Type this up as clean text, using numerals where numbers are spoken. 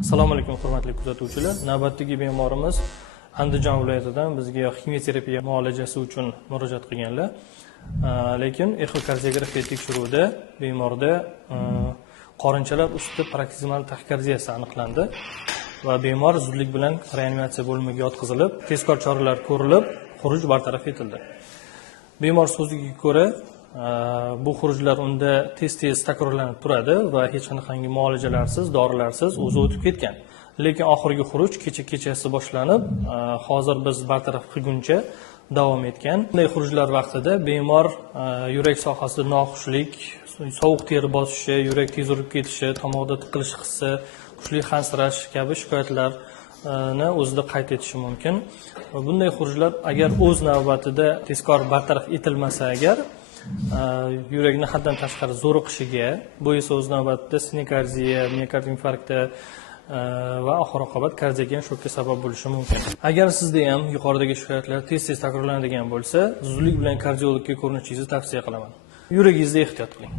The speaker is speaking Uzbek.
Assalomu alaykum hurmatli kuzatuvchilar. Navbatdagi bemorimiz Andijon viloyatidan bizga kimyoterapiya muolajasi uchun murojaat qilganlar. Lekin ekokardiografiya tekshiruvida bemorda qorinchalar usti paroksimal taxikardiyasi aniqlandi va bemor zudlik bilan reanimatsiya bo'limiga yotqizilib, tezkor choralar ko'rilib, xuruj bartaraf etildi. Bemor so'ziga ko'ra, bu xurujlar unda tez-tez takrorlanib turadi va hech qanday muolajalarsiz, dorilarsiz o'zi o'tib ketgan. Lekin oxirgi xuruj kechasi boshlanib, hozir biz bartaraf qilguncha davom etgan. Bunday xurujlar vaqtida bemor yurak sohasida noxushlik, sovuq teri bosishi, yurak tez urib ketishi, tomoqda tiqilish hissi, kuchli hansirash kabi shikoyatlarni o'zida qayd etishi mumkin. Bunday xurujlar agar o'z navbatida tezkor bartaraf etilmasa agar yurakni haddan tashqari zo'riqishiga, bu esa o'z navbatida stenokardiya, miokard infarkti va oxir oqibat kardiak shokka sabab bo'lishi mumkin. Agar sizda ham yuqoridagi shikoyatlar tez-tez takrorlanadigan bo'lsa, zudlik bilan kardiologga ko'rinishingizni tavsiya qilaman. Yuragingizda ehtiyot qiling.